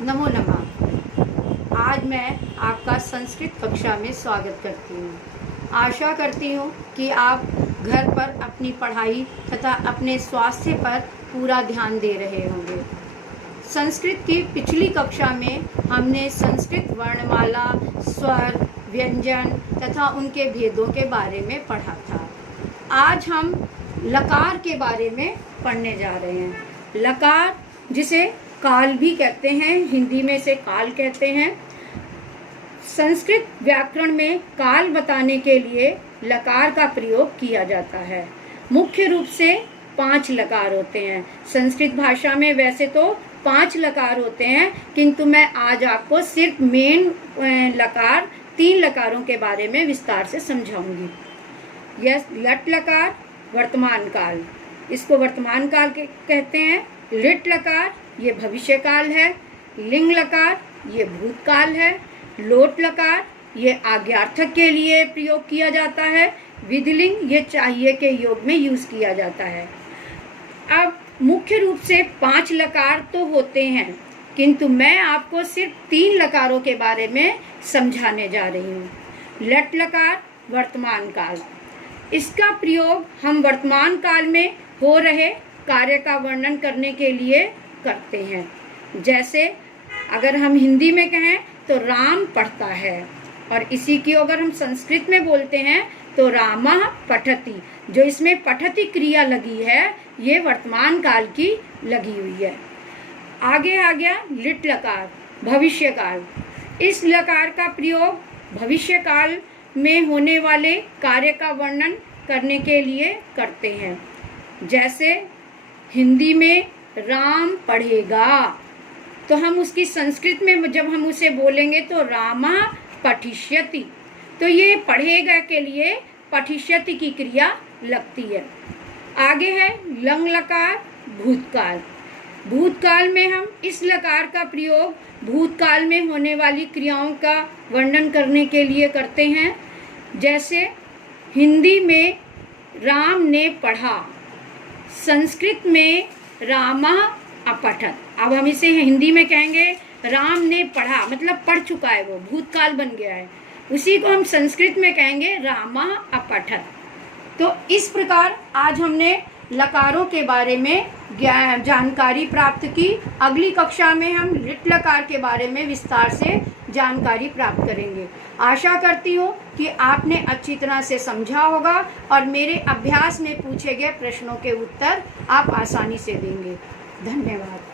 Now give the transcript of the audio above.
नमो नमः। आज मैं आपका संस्कृत कक्षा में स्वागत करती हूँ। आशा करती हूँ कि आप घर पर अपनी पढ़ाई तथा अपने स्वास्थ्य पर पूरा ध्यान दे रहे होंगे। संस्कृत की पिछली कक्षा में हमने संस्कृत वर्णमाला, स्वर, व्यंजन तथा उनके भेदों के बारे में पढ़ा था। आज हम लकार के बारे में पढ़ने जा रहे हैं। लकार, जिसे काल भी कहते हैं, हिंदी में इसे काल कहते हैं। संस्कृत व्याकरण में काल बताने के लिए लकार का प्रयोग किया जाता है। मुख्य रूप से 5 लकार होते हैं। संस्कृत भाषा में वैसे तो 5 लकार होते हैं, किंतु मैं आज आपको सिर्फ मेन लकार 3 लकारों के बारे में विस्तार से समझाऊंगी। यह लट लकार वर्तमान काल, इसको वर्तमान काल कहते हैं। लिट लकार ये भविष्य काल है। लिंग लकार ये भूतकाल है। लोट लकार ये आज्ञार्थक के लिए प्रयोग किया जाता है। विधिलिंग ये चाहिए के योग में यूज किया जाता है। अब मुख्य रूप से 5 लकार तो होते हैं, किंतु मैं आपको सिर्फ 3 लकारों के बारे में समझाने जा रही हूँ। लट लकार वर्तमान काल, इसका प्रयोग हम वर्तमान काल में हो रहे कार्य का वर्णन करने के लिए करते हैं। जैसे अगर हम हिंदी में कहें तो राम पढ़ता है, और इसी की अगर हम संस्कृत में बोलते हैं तो रामः पठति। जो इसमें पठति क्रिया लगी है ये वर्तमान काल की लगी हुई है। आगे आ गया लिट लकार भविष्य काल। इस लकार का प्रयोग भविष्य काल में होने वाले कार्य का वर्णन करने के लिए करते हैं। जैसे हिंदी में राम पढ़ेगा, तो हम उसकी संस्कृत में जब हम उसे बोलेंगे तो रामः पठिष्यति, तो ये पढ़ेगा के लिए पठिष्यति की क्रिया लगती है। आगे है लंग लकार भूतकाल। भूतकाल में हम इस लकार का प्रयोग भूतकाल में होने वाली क्रियाओं का वर्णन करने के लिए करते हैं। जैसे हिंदी में राम ने पढ़ा, संस्कृत में रामः अपठत। अब हम इसे हिंदी में कहेंगे राम ने पढ़ा, मतलब पढ़ चुका है, वो भूतकाल बन गया है। उसी को हम संस्कृत में कहेंगे रामः अपठत। तो इस प्रकार आज हमने लकारों के बारे में जानकारी प्राप्त की। अगली कक्षा में हम लिट लकार के बारे में विस्तार से जानकारी प्राप्त करेंगे। आशा करती हूँ कि आपने अच्छी तरह से समझा होगा और मेरे अभ्यास में पूछे गए प्रश्नों के उत्तर आप आसानी से देंगे। धन्यवाद।